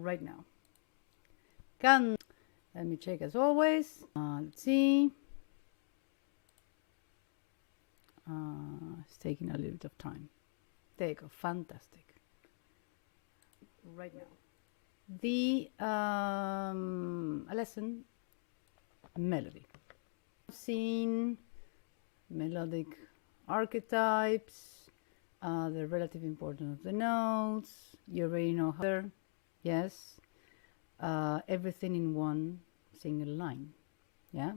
right now. Let me check as always. Let's see. It's taking a little bit of time. There you go. Fantastic. Right now. The a lesson, melody. I've seen melodic archetypes, the relative importance of the notes. You already know how. Yes. Everything in one single line. Yeah.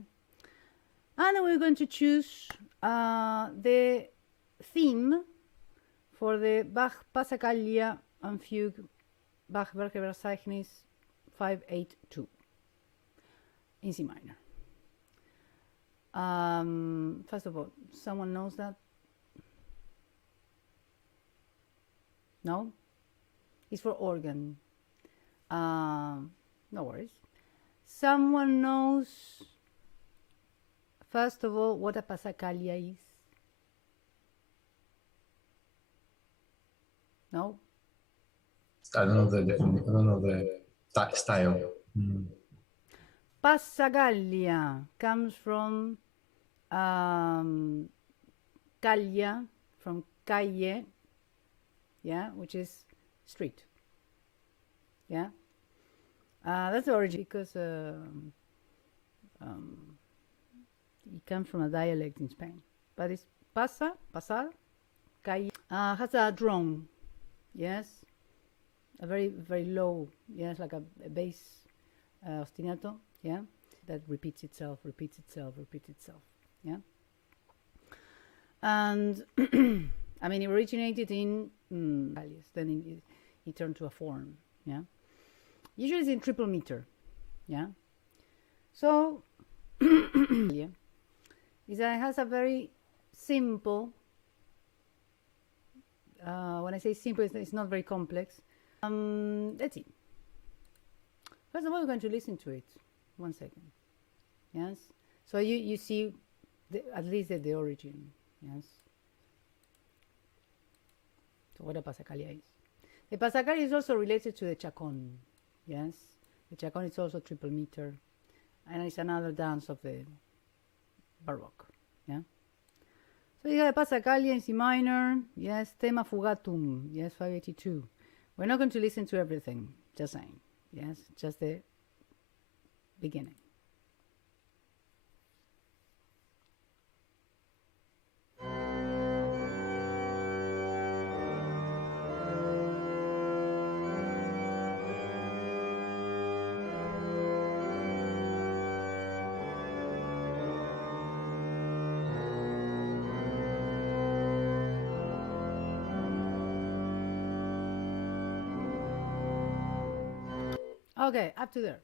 And we're going to choose the theme for the Bach Passacaglia and Fugue Bach Werkverzeichnis 582 in C minor. First of all, someone knows that? No? It's for organ. No worries. Someone knows, first of all, what a passacaglia is? No? I don't know the definition. I don't know the style. Passacaglia comes from caglia, from calle, yeah, which is street. Yeah, that's the origin because it comes from a dialect in Spain. But it's pasar, calle. Has a drone, yes, a very, very low, yes, like a bass ostinato, yeah, that repeats itself, yeah. And I mean, it originated in then it turned to a form, yeah. Usually it's in triple meter, yeah. So is that it has a very simple. When I say simple, it's not very complex. Let's see. First of all, we're going to listen to it. 1 second. Yes. So you see, at least the origin. Yes. So what a passacaglia is. The passacaglia is also related to the chacon. Yes. The chacon is also triple meter, and it's another dance of the Baroque. Yeah. So you have passacaglia in C minor. Yes. Tema fugatum. Yes. 582. We're not going to listen to everything. Just saying. Yes. Just the beginning. Okay, up to there.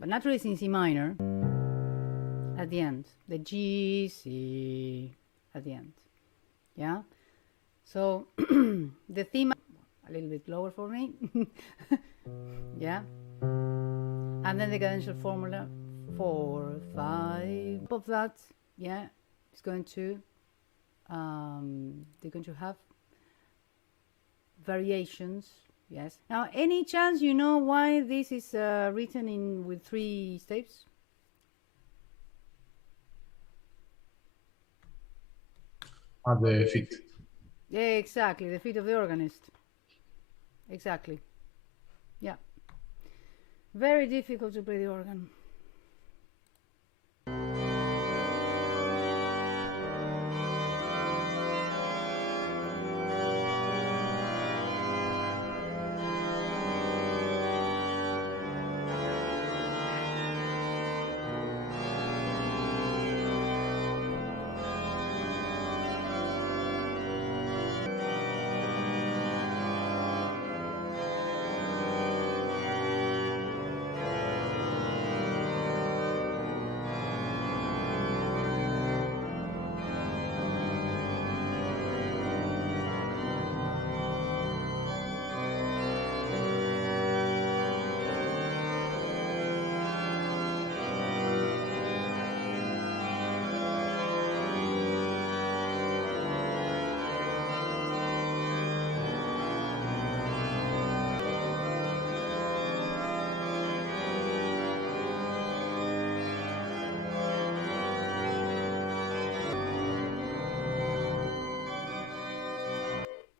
But naturally it's in C minor at the end. The G, C at the end. Yeah? So the theme, a little bit lower for me. Yeah? And then the cadential formula, 4, 5. Of that, yeah, it's going to, they're going to have variations. Yes. Now, any chance you know why this is written in with 3 steps? The feet. Yeah, exactly. The feet of the organist. Exactly. Yeah. Very difficult to play the organ.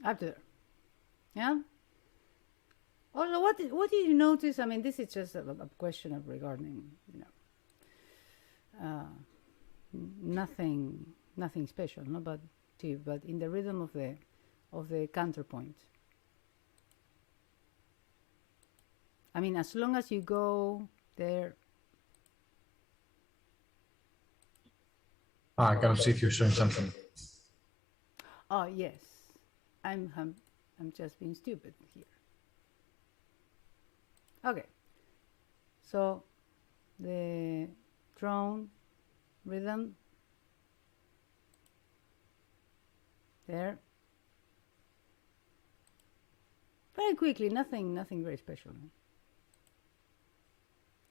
Up to there. Yeah. Also, what did you notice? I mean, this is just a question of regarding, nothing special, no, but in the rhythm of the counterpoint. I mean, as long as you go there. I cannot see if you're showing something. Oh yes, I'm just being stupid here. Okay, so the drone rhythm there. Very quickly, nothing very special.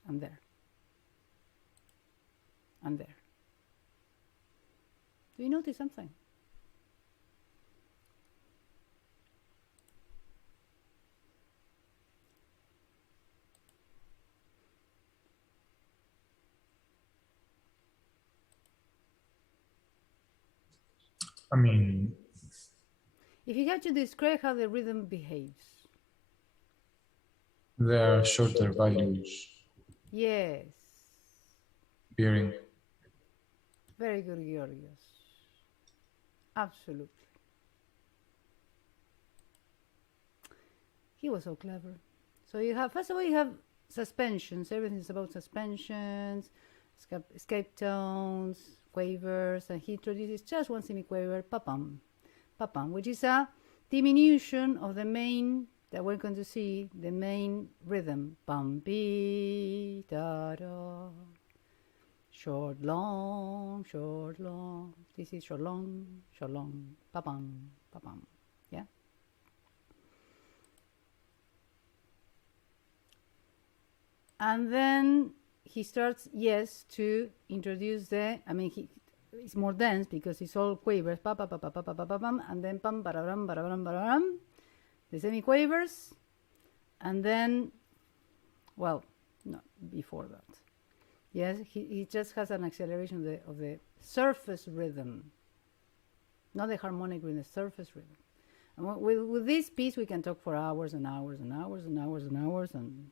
I'm there. I'm there. Do you notice something? I mean, if you had to describe how the rhythm behaves. There are shorter values. Yes. Appearing. Very good, Georgios. Absolutely. He was so clever. So you have, first of all, you have suspensions. Everything is about suspensions, escape tones, quavers, and he introduces just one semiquaver, papam, papam, which is a diminution of the main, that we're going to see, the main rhythm. Pam, bi, da, da. Short, long, short, long. This is short, long, papam, papam. Yeah? And then he starts, yes, to introduce the, I mean, it's more dense because it's all quavers, pa pa pa pa pa pa pa pa pam, and then pam, bararam, bararam, bararam, the semi-quavers, and then, well, no, before that. Yes, he just has an acceleration of the surface rhythm, not the harmonic rhythm, the surface rhythm. And with this piece, we can talk for hours and hours and hours and hours and hours, and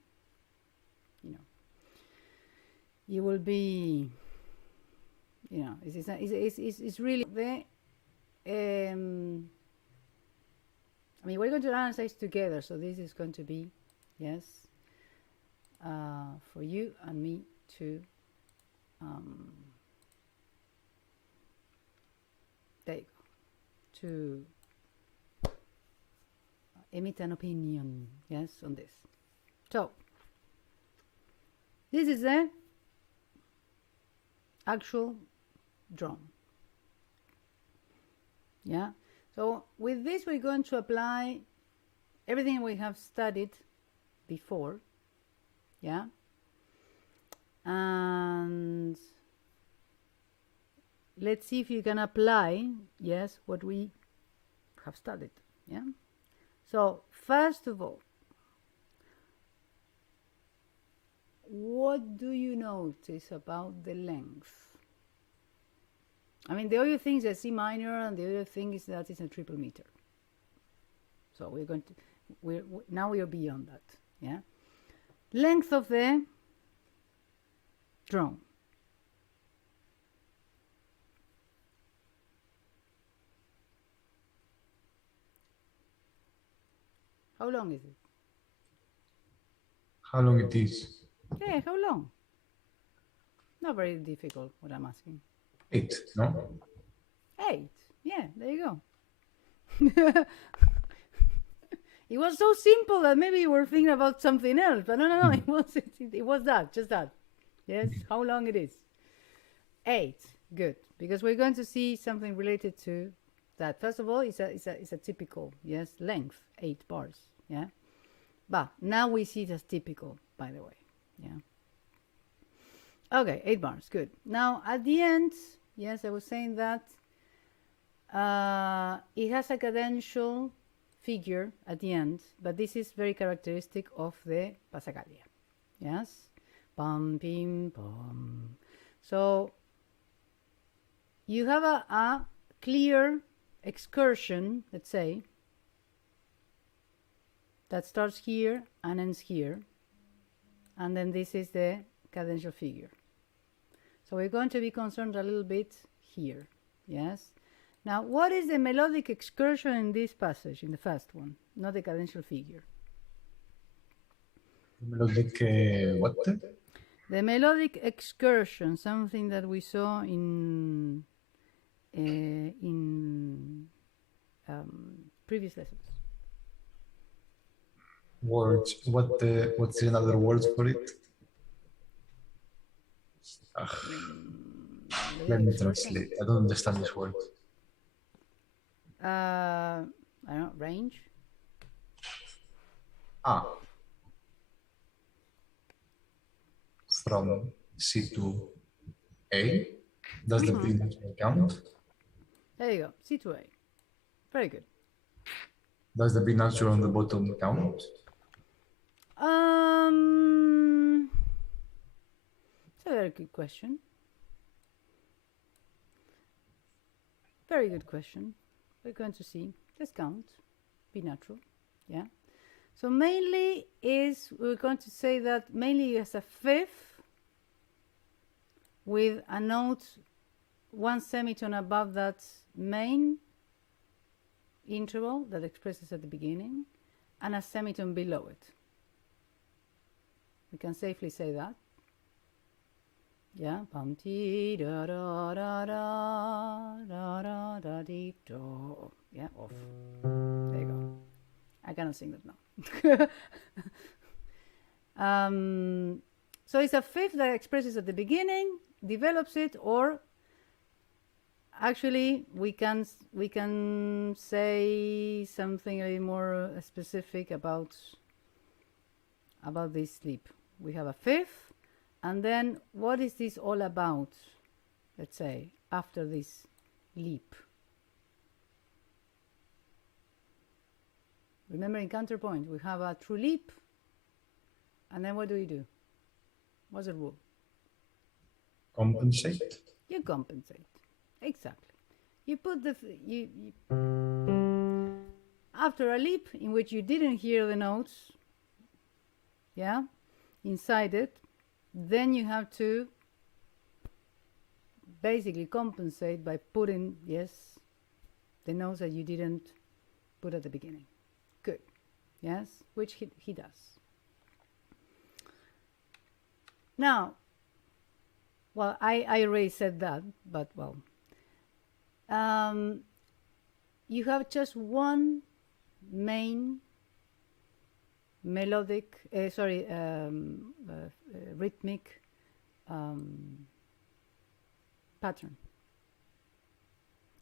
you will be, it's really the. I mean, we're going to analyze together, so this is going to be, yes, for you and me to. There you go. To emit an opinion, yes, on this. So, this is the actual drum. Yeah. So with this, we're going to apply everything we have studied before. Yeah. And let's see if you can apply, yes, what we have studied. Yeah. So first of all, what do you notice about the length? I mean, the other thing is a C minor, and the other thing is that it's a triple meter. So we're going to, now we are beyond that. Yeah. Length of the drone. How long is it? How long it is? Yeah, how long? Not very difficult, what I'm asking. 8, no? 8. Yeah, there you go. It was so simple that maybe you were thinking about something else, but no, it was that, just that. Yes, how long it is? 8. Good, because we're going to see something related to that. First of all, it's a typical, yes, length, 8 bars. Yeah, but now we see it as typical, by the way. Yeah. Okay, 8 bars, good. Now at the end, yes, I was saying that it has a cadential figure at the end, but this is very characteristic of the Passacaglia. Yes, pam, pim, pam. So you have a clear excursion, let's say, that starts here and ends here. And then this is the cadential figure. So we're going to be concerned a little bit here. Yes? Now, what is the melodic excursion in this passage, in the first one? Not the cadential figure. Melodic, what? The melodic excursion, something that we saw in previous lessons. Words. What's another word for it? Let me translate. I don't understand this word. I don't know, range? From C to A. Does the B natural count? There you go, C to A. Very good. Does the B natural on the bottom count? It's a very good question. Very good question. We're going to see. Let's count. B natural. Yeah. So mainly we're going to say that mainly as a fifth with a note, one semitone above that main interval that expresses at the beginning, and a semitone below it. We can safely say that. Yeah. Pam ti da da da da da da da dee do. Yeah, off. There you go. I cannot sing that now. So it's a fifth that expresses at the beginning, develops it, or actually we can say something a bit more specific about this sleep. We have a fifth, and then what is this all about? Let's say after this leap. Remember, in counterpoint, we have a true leap, and then what do? What's the rule? Compensate. You compensate. Exactly. You put the after a leap in which you didn't hear the notes, yeah, inside it, then you have to basically compensate by putting, yes, the notes that you didn't put at the beginning. Good. Yes, which he does. Now, well, I already said that, but well, you have just one main melodic, rhythmic pattern.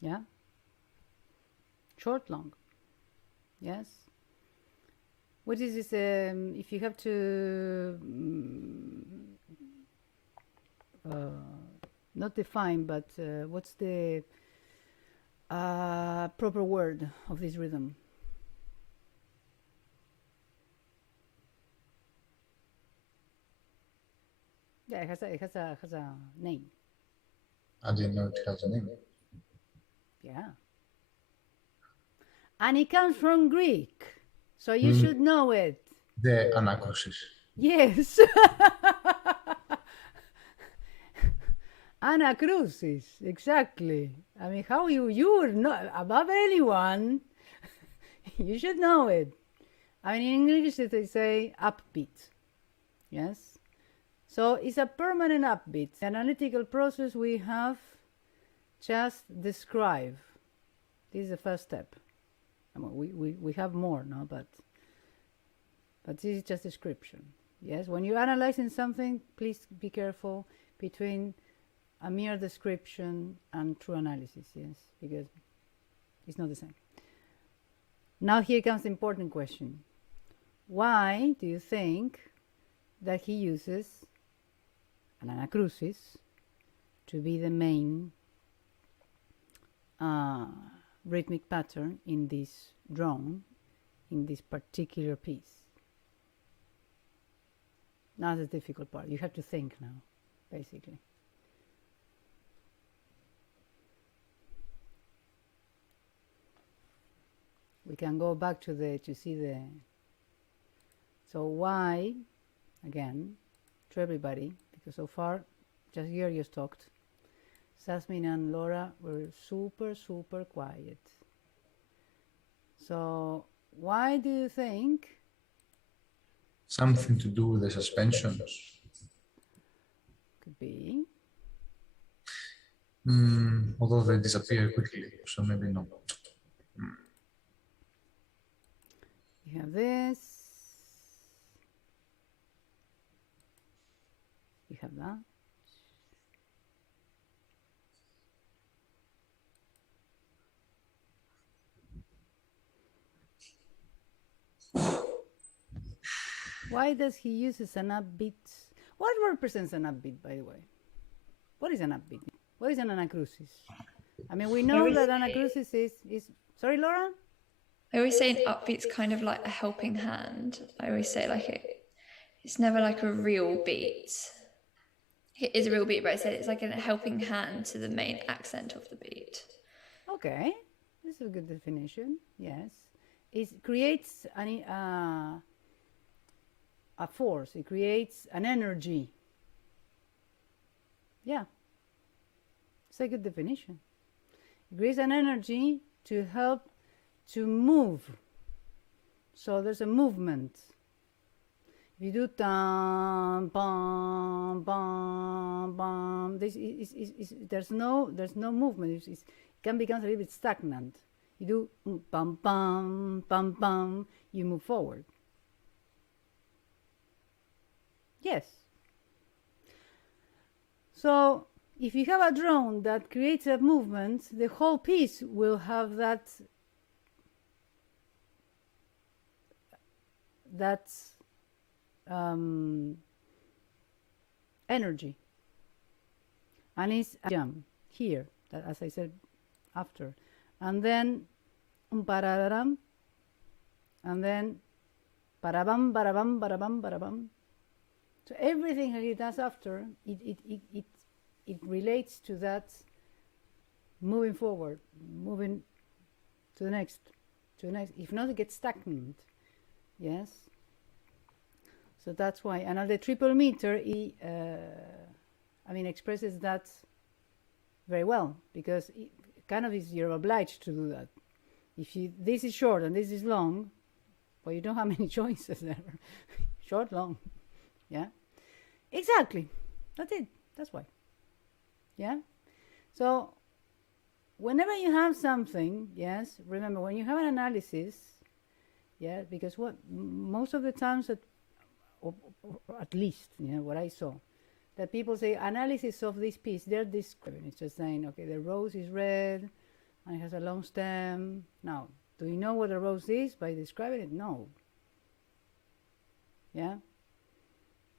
Yeah? Short, long. Yes? What is this? If you have to not define, but what's the proper word of this rhythm? Yeah, it has a name. I didn't know it has a name. Yeah. And it comes from Greek, so you should know it. The anacrusis. Yes. Anacrusis, exactly. I mean, how you're not above anyone. You should know it. I mean, in English they say upbeat. Yes. So it's a permanent upbeat. The analytical process we have just described. This is the first step. I mean, we have more now, but this is just description. Yes, when you're analyzing something, please be careful between a mere description and true analysis. Yes, because it's not the same. Now here comes the important question. Why do you think that he uses an anacrusis to be the main rhythmic pattern in this drone, in this particular piece? Now the difficult part. You have to think now, basically. We can go back to see the So why, again, to everybody, because so far, just here you talked, Jasmine and Laura were super, super quiet. So why do you think? Something to do with the suspensions. Could be. Although they disappear quickly, so maybe not. You have this. You have that. Why does he use an upbeat? What represents an upbeat, by the way? What is an upbeat? What is an anacrusis? I mean, we know that anacrusis is... Sorry, Laura? I always say an upbeat's kind of like a helping hand. I always say like it's never like a real beat. It is a real beat, but I said it's like a helping hand to the main accent of the beat. Okay, this is a good definition. Yes, it creates a force. It creates an energy. Yeah, it's a good definition. It creates an energy to help to move. So there's a movement. If you do tam bam bam bam, this there's no movement. It can become a little bit stagnant. You do bam bam bam bam, you move forward. Yes. So if you have a drone that creates a movement, the whole piece will have that energy, and it's a jump here, that, as I said, after, and then pararam, and then parabam barabam barabam barabam. So everything that he does after it relates to that moving forward, moving to the next. If not, it gets stagnant. Yes. So that's why. And the triple meter, expresses that very well, because it kind of you're obliged to do that. If this is short and this is long, well, you don't have many choices there. Short, long. Yeah. Exactly. That's it. That's why. Yeah. So whenever you have something, yes, remember when you have an analysis, yeah, because what most of the times or at least, what I saw, that people say analysis of this piece, they're describing. It's just saying, okay, the rose is red and it has a long stem. Now, do you know what a rose is by describing it? No. Yeah.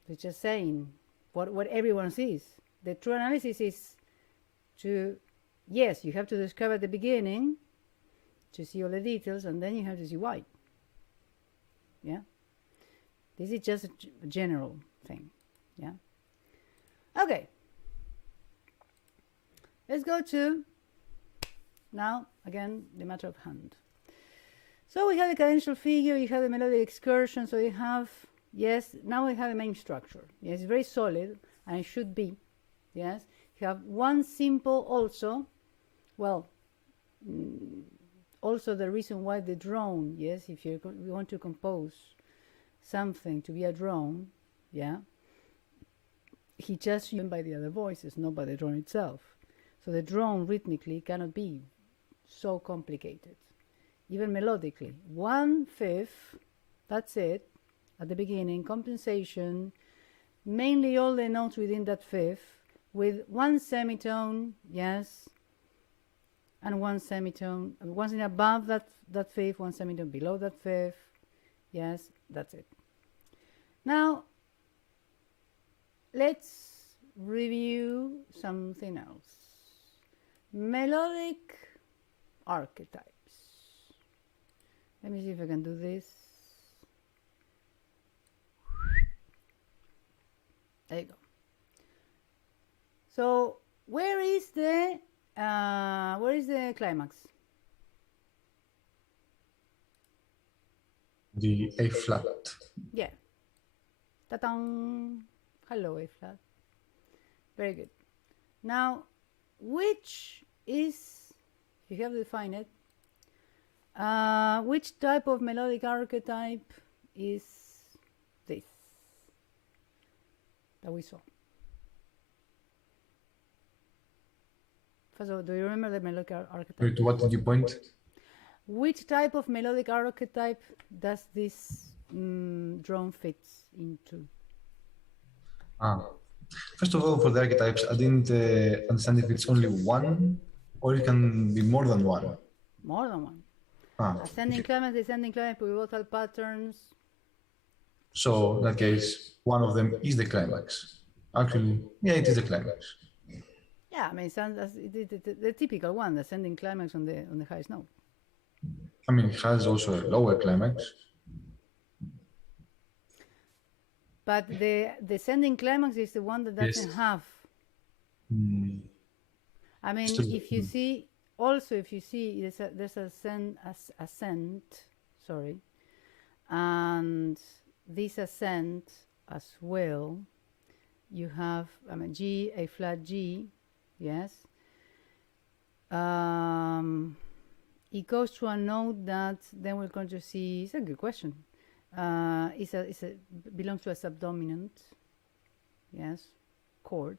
It's just saying what everyone sees. The true analysis is yes, you have to describe at the beginning to see all the details, and then you have to see why. Yeah. This is just a general thing. Yeah. Okay. Let's go to now again the matter of hand. So we have the cadential figure, you have the melodic excursion, so you have, yes, now we have the main structure. Yes, it's very solid, and it should be. Yes, you have one simple also. Well, also the reason why the drone, yes, if you want to compose something to be a drone, yeah, he just used by the other voices, not by the drone itself. So the drone rhythmically cannot be so complicated. Even melodically, 1/5, that's it, at the beginning, compensation, mainly all the notes within that fifth, with one semitone, yes, and one semitone, one above that fifth, one semitone below that fifth, yes, that's it. Now, let's review something else. Melodic archetypes. Let me see if I can do this. There you go. So where is the climax? The A flat. Yeah, Ta-dang! Hello, A flat. Very good. Now, which is, if you have defined it, which type of melodic archetype is this that we saw? First of all, do you remember the melodic archetype? To what did you point? Which type of melodic archetype does this drone fit into? First of all, for the archetypes, I didn't understand if it's only one or it can be more than one. More than one. Ascending Okay. climax, descending climax, pivotal patterns. So in that case, one of them is the climax. Actually, yeah, it is the climax. Yeah, I mean, it sounds as the typical one, the ascending climax on the highest note. I mean, it has also a lower climax. But the descending climax is the one that doesn't Yes. have. I mean, Still- if you see, also if you see, there's ascent, sorry, and this ascent as well, you have, I mean, G, A flat G, yes. It goes to a note that then we're going to see, it's a good question. Belongs to a subdominant, yes, chord,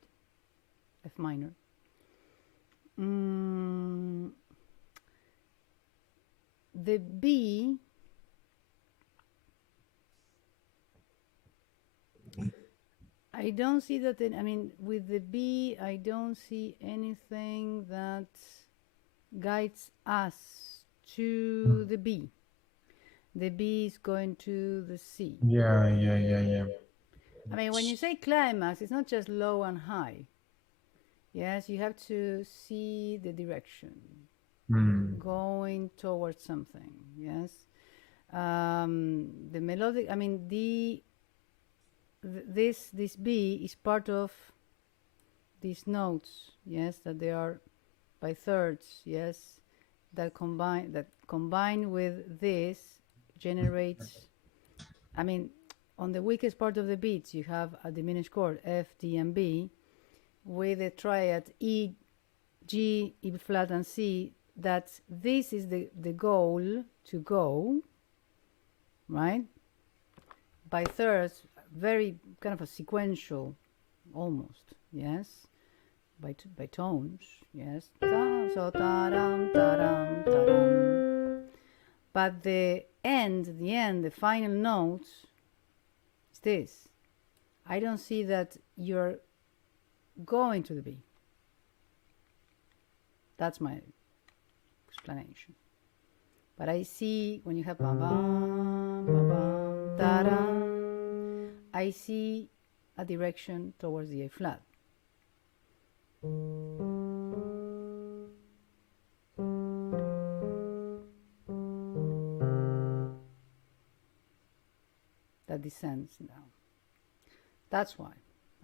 F minor. The B, I don't see that, I mean, with the B, I don't see anything that guides us to the B. The B is going to the C. Yeah. I mean, when you say climax, it's not just low and high. Yes, you have to see the direction, going towards something. Yes, the melodic. I mean, this B is part of these notes. Yes, that they are by thirds. Yes, that combine with this generates. I mean, on the weakest part of the beats, you have a diminished chord F, D, and B, with a triad E, G, E flat, and C. That this is the goal to go, right? By thirds, very kind of a sequential, almost, yes, by tones, yes. So ta-dam, ta-dam, ta-dam. But the end, the final notes is this. I don't see that you're going to the B. That's my explanation. But I see when you have ba bam, ba bam, da da, I see a direction towards the A flat. That descends down. That's why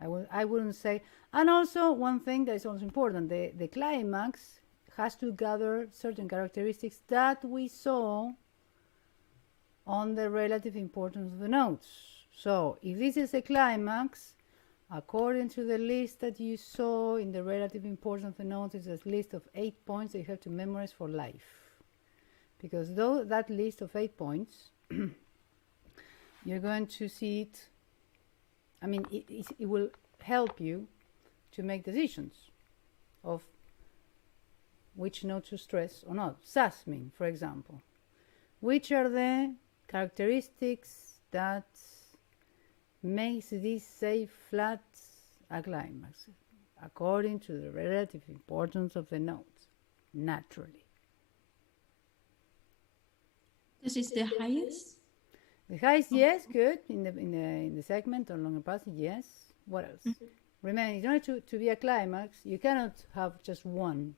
I wouldn't say. And also one thing that is also important: the climax has to gather certain characteristics that we saw on the relative importance of the notes. So if this is a climax, according to the list that you saw in the relative importance of the notes, it's a list of 8 points that you have to memorize for life. Because though that list of 8 points, you're going to see it, I mean, it will help you to make decisions of which note to stress or not. Sasmin, for example. Which are the characteristics that makes this A flat a climax according to the relative importance of the notes, naturally? This is the highest? The highest, yes, good. In the segment or longer passage, yes. What else? Remember, in order to be a climax, you cannot have just one.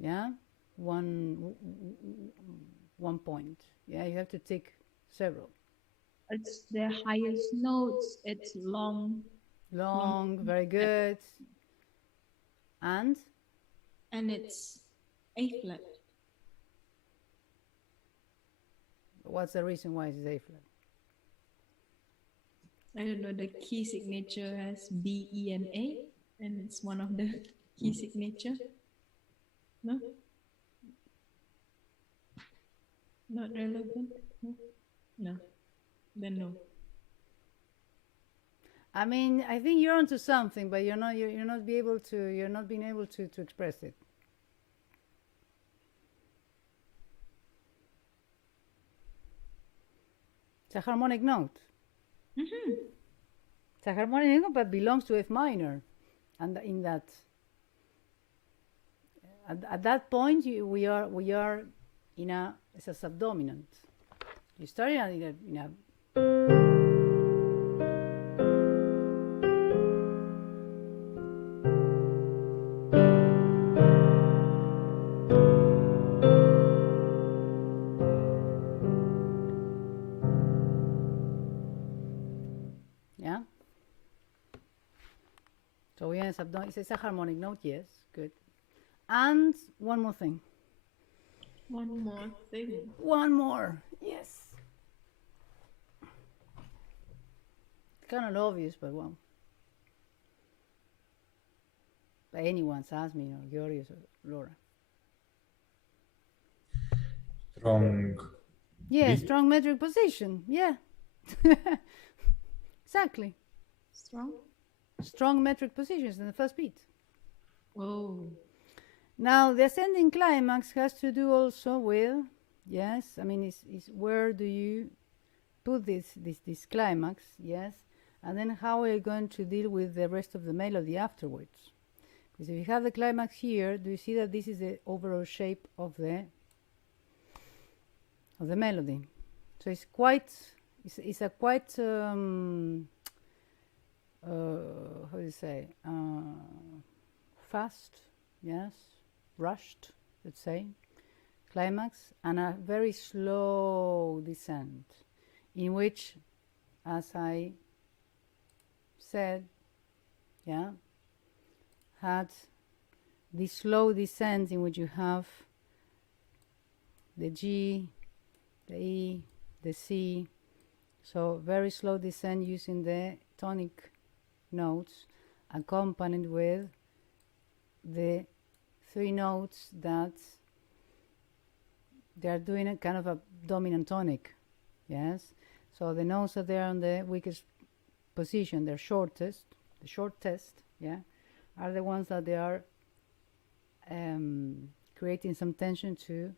Yeah, one point. Yeah, you have to take several. It's the highest notes. It's long. Long, very good. And it's A flat. what's the reason why it's A flat? I don't know, the key signature has B, E, and A, and it's one of the key signature. No? Not relevant? No? No. Then no. I mean, I think you're onto something, but you're not being able to express it. It's a harmonic note. Mm-hmm. It's a harmonic note, but belongs to F minor, and in that, at that point, we are in a, it's a subdominant. You start in a yeah. So we are in subdominant. It's a harmonic note, yes, good. And one more thing. One more thing. One more, yes. Kind of obvious, but well. But anyone's asked me, Georgios or Laura. Strong. Yeah, beat. strong metric position. Yeah. Exactly. Strong? Strong metric positions in the first beat. Oh. Now, the ascending climax has to do also with, yes, I mean, it's where do you put this climax, yes, and then how are you going to deal with the rest of the melody afterwards? Because if you have the climax here, do you see that this is the overall shape of the melody? So it's quite, it's a quite, how do you say, fast, yes, rushed, let's say, climax, and a very slow descent, in which, as I said, yeah, had this slow descent in which you have the G, the E, the C, so very slow descent using the tonic notes accompanied with the three notes that they are doing a kind of a dominant tonic, yes. So the notes that they are on the weakest position, their shortest, the shortest, yeah, are the ones that they are creating some tension to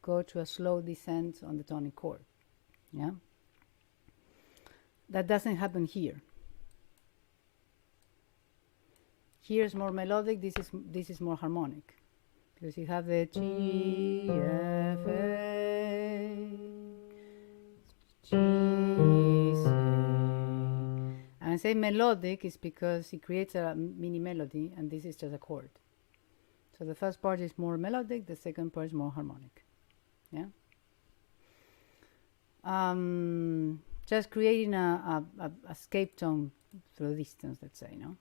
go to a slow descent on the tonic chord, yeah. That doesn't happen here. Here is more melodic. This is more harmonic, because you have the G, F, A, G, C. And I say melodic is because it creates a mini melody, and this is just a chord. So the first part is more melodic. The second part is more harmonic. Yeah. Just creating a escape tone through distance, let's say, no,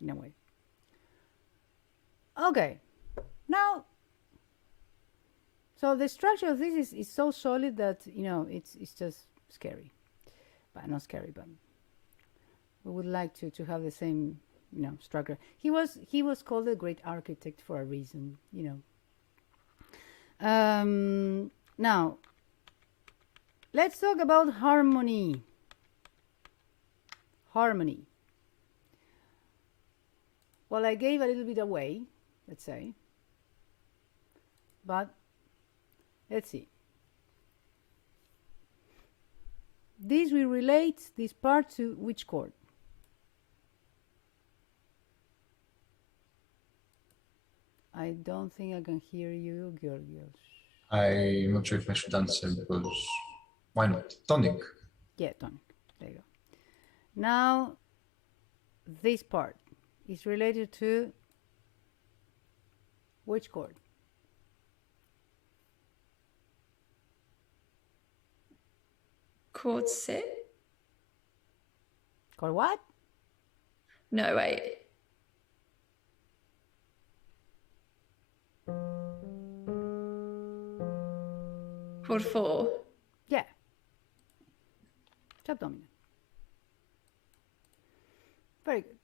in a way. Okay, now, so the structure of this is so solid that, it's just scary, but not scary, but we would like to have the same, structure. He was called the great architect for a reason, Now, let's talk about harmony. Harmony. Well, I gave a little bit away, let's say, but let's see. This will relate this part to which chord? I don't think I can hear you, Georgios. I'm not sure if I should answer because why not? Tonic. Yeah, tonic. There you go. Now, this part is related to which chord? Chord C? Chord what? No, wait. Chord 4? Yeah. Subdominant. Very good.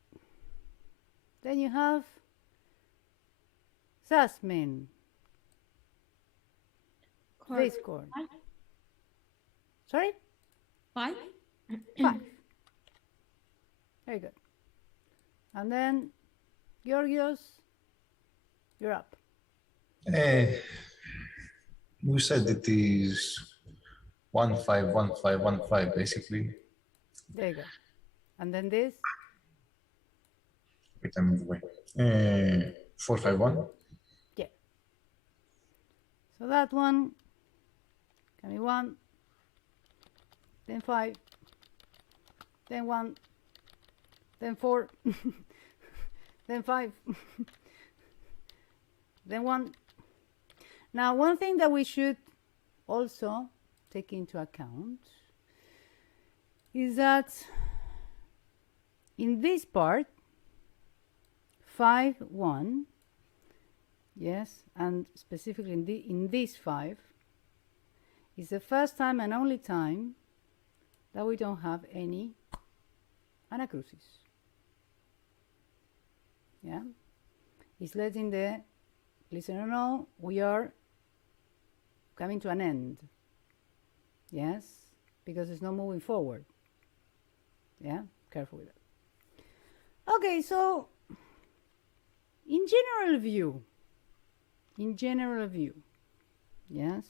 Then you have Jasmine. This chord. Sorry? 5. 5. Very good. And then Georgios, you're up. You said it is 1 5 1 5 1 5 basically. There you go. And then this. Wait, I'm in the way. 4 5 1. Yeah. So that one can be 1, then 5, then 1, then 4, then 5, then 1. Now, one thing that we should also take into account is that in this part, 5 1, yes, and specifically in this 5 is the first time and only time that we don't have any anacrusis. Yeah, it's letting the listener know we are coming to an end. Yes, because it's not moving forward. Yeah, careful with that. Okay, so in general view, yes,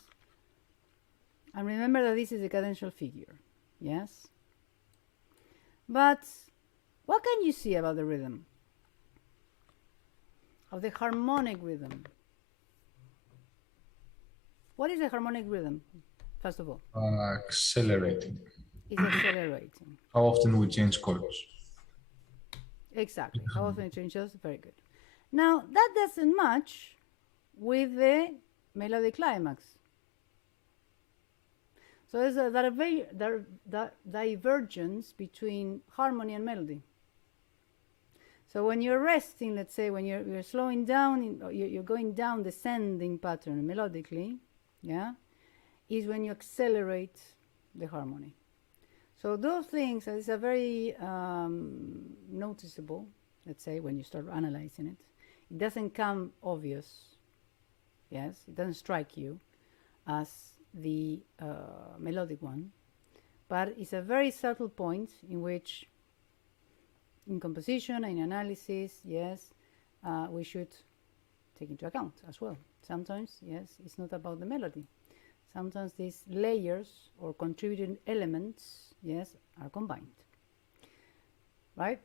and remember that this is a cadential figure, yes, but what can you see about the rhythm, of the harmonic rhythm? What is a harmonic rhythm, first of all? Accelerating. It's accelerating. How often we change chords? Exactly. How often it changes? Very good. Now, that doesn't match with the melodic climax. So there's a divergence between harmony and melody. So when you're resting, let's say, when you're slowing down, you're going down descending pattern melodically, yeah, is when you accelerate the harmony. So those things are very noticeable, let's say, when you start analyzing it. It doesn't come obvious, yes, it doesn't strike you as the melodic one, but it's a very subtle point in which, in composition and in analysis, yes, we should take into account as well. Sometimes, yes, it's not about the melody. Sometimes these layers or contributing elements, yes, are combined, right?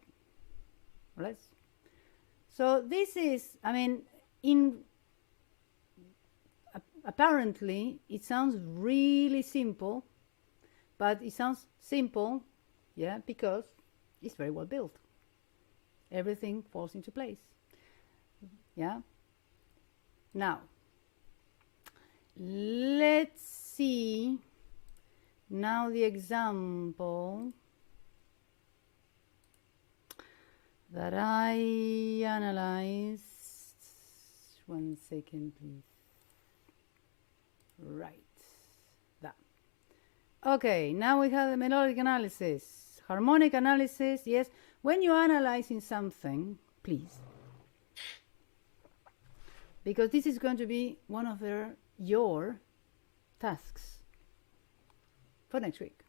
Or less. So this is, I mean, apparently it sounds really simple, but it sounds simple, yeah, because it's very well built. Everything falls into place, yeah. Now, let's see now the example that I analyzed. 1 second, please. Right, that. Okay, now we have the melodic analysis, harmonic analysis. Yes, when you're analyzing something, please, because this is going to be one of your tasks for next week.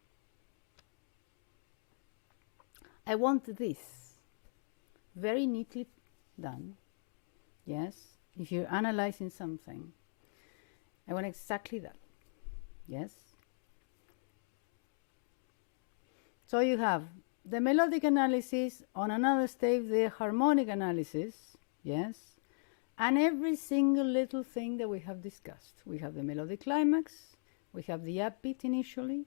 I want this very neatly done. Yes, if you're analyzing something, I want exactly that. Yes. So you have the melodic analysis, on another step the harmonic analysis, yes, and every single little thing that we have discussed. We have the melodic climax, we have the upbeat initially,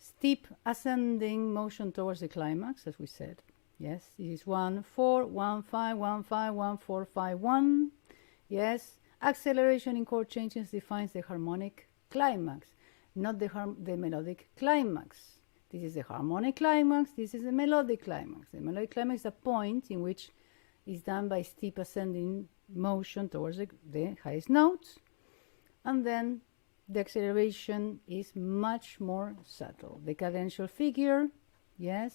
steep ascending motion towards the climax, as we said. Yes, it is 1 4 1 5 1 5 1 4 5 1. Yes, acceleration in chord changes defines the harmonic climax, not the melodic climax. This is the harmonic climax, this is the melodic climax. The melodic climax is a point in which is done by steep ascending motion towards the highest notes, and then the acceleration is much more subtle. The cadential figure, yes,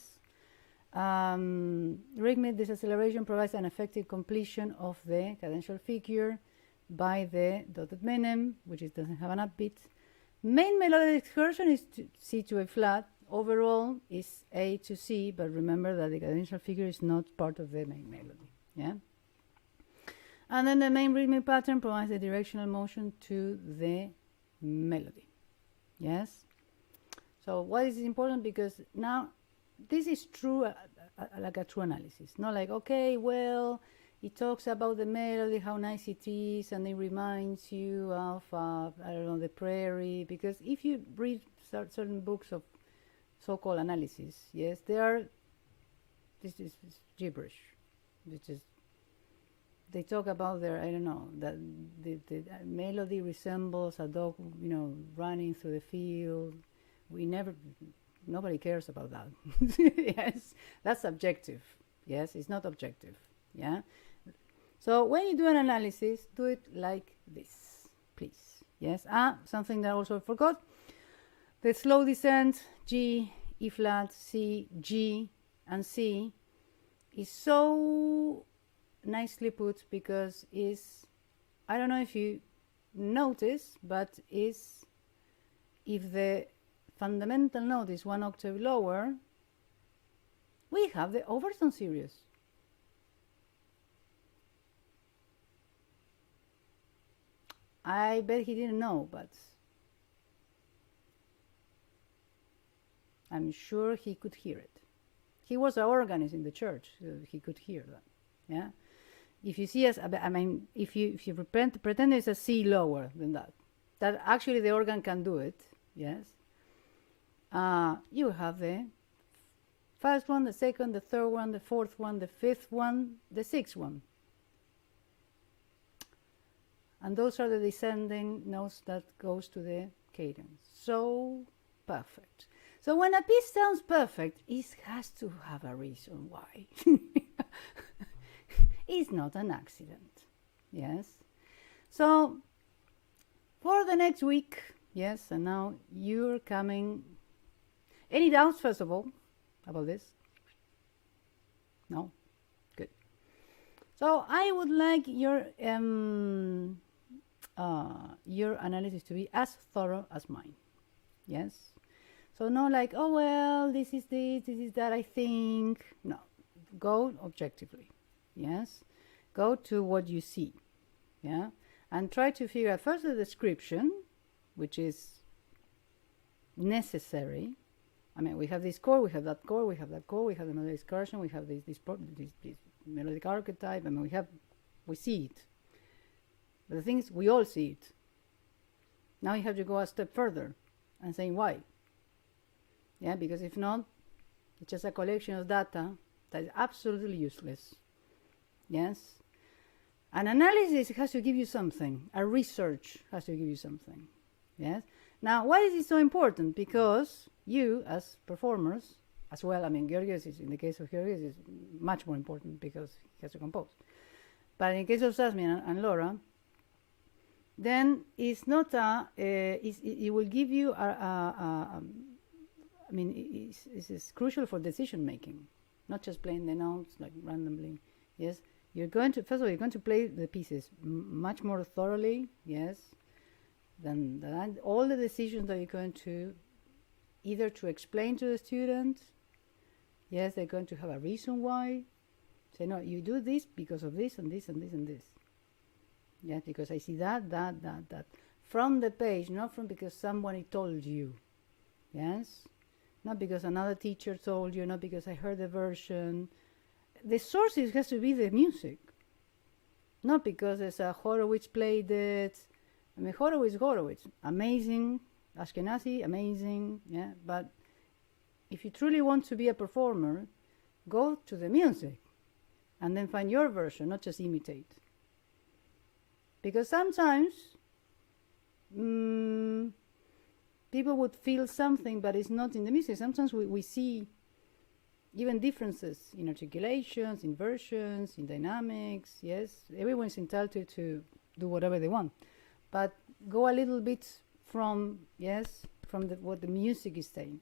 Rhythmic deceleration provides an effective completion of the cadential figure by the dotted minim, which doesn't have an upbeat. Main melodic excursion is C to A flat. Overall is A to C, but remember that the cadential figure is not part of the main melody. Yeah. And then the main rhythmic pattern provides a directional motion to the melody. Yes. So why is it important? Because now this is true, like a true analysis. Not like, okay, well, it talks about the melody, how nice it is, and it reminds you of, I don't know, the prairie. Because if you read certain books of so-called analysis, yes, this is gibberish. They talk about their, I don't know, that the melody resembles a dog, running through the field. Nobody cares about that. Yes, that's subjective. Yes, it's not objective. Yeah. So when you do an analysis, do it like this, please. Yes. Something that I also forgot. The slow descent, G, E flat, C, G, and C is so nicely put because I don't know if you notice, but if the fundamental note is 1 octave lower, we have the overtone series. I bet he didn't know, but I'm sure he could hear it. He was an organist in the church, so he could hear that. Yeah. If you see if you pretend it's a C lower than that actually the organ can do it. Yes. You have the first one, the second, the third one, the fourth one, the fifth one, the sixth one. And those are the descending notes that goes to the cadence. So perfect. So when a piece sounds perfect, it has to have a reason why. It's not an accident. Yes. So for the next week, yes, and now you're coming. Any doubts, first of all, about this? No? Good. So I would like your analysis to be as thorough as mine. Yes? So not like, oh, well, this is that, I think. No. Go objectively. Yes? Go to what you see. Yeah? And try to figure out first the description, which is necessary. I mean, we have this chord, we have that chord, we have that chord, we have the melodic excursion, we have this melodic archetype. I mean, we see it. But the thing is, we all see it. Now you have to go a step further and say why. Yeah, because if not, it's just a collection of data that is absolutely useless. Yes? An analysis has to give you something. A research has to give you something. Yes? Now, why is it so important? Because you, as performers, as well, I mean, Georgios is, in the case of Georgios, is much more important because he has to compose. But in the case of Jasmine and Laura, then it's not it will give you it's crucial for decision making, not just playing the notes like randomly. Yes, you're going to, first of all, you're going to play the pieces much more thoroughly. Yes, than all the decisions that you're going to either to explain to the student. Yes, they're going to have a reason why. Say, no, you do this because of this and this and this and this. Yes, because I see that from the page, not from because somebody told you. Yes, not because another teacher told you, not because I heard the version. The sources has to be the music, not because there's a Horowitz played it. I mean, Horowitz, amazing. Ashkenazi, amazing. Yeah, but if you truly want to be a performer, go to the music and then find your version, not just imitate. Because sometimes people would feel something, but it's not in the music. Sometimes we see even differences in articulations, in versions, in dynamics. Yes, everyone's entitled to do whatever they want, but go a little bit from what the music is saying.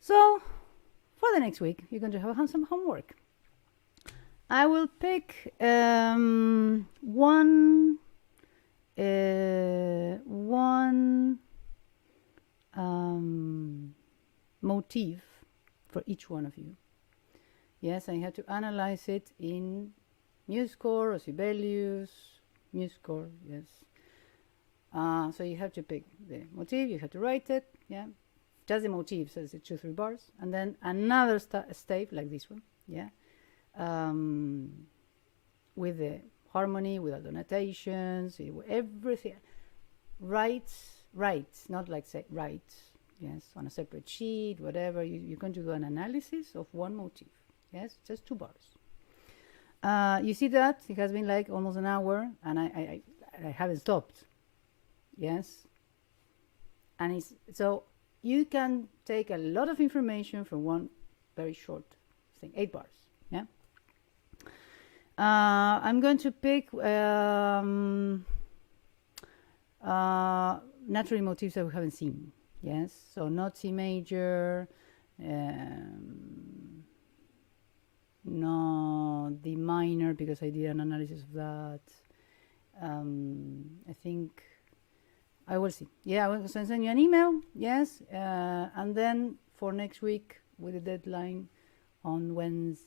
So for the next week, you're going to have some homework. I will pick one motif for each one of you. Yes, I have to analyze it in MuseScore or Sibelius. MuseScore, yes. So you have to pick the motif, you have to write it, yeah. Just the motif, so it's 2-3 bars, and then another stave like this one, yeah. With the harmony, without annotations, everything. Writes, not like say writes, yes, on a separate sheet, whatever. You're going to do an analysis of one motif, yes, just 2 bars. You see that it has been like almost an hour, and I haven't stopped, yes. And it's so you can take a lot of information from one very short thing, 8 bars, yeah. I'm going to pick naturally motifs that we haven't seen, yes. So not C major, no D minor, because I did an analysis of that. I think I will see. Yeah, I will send you an email, yes. And then for next week with a deadline on Wednesday.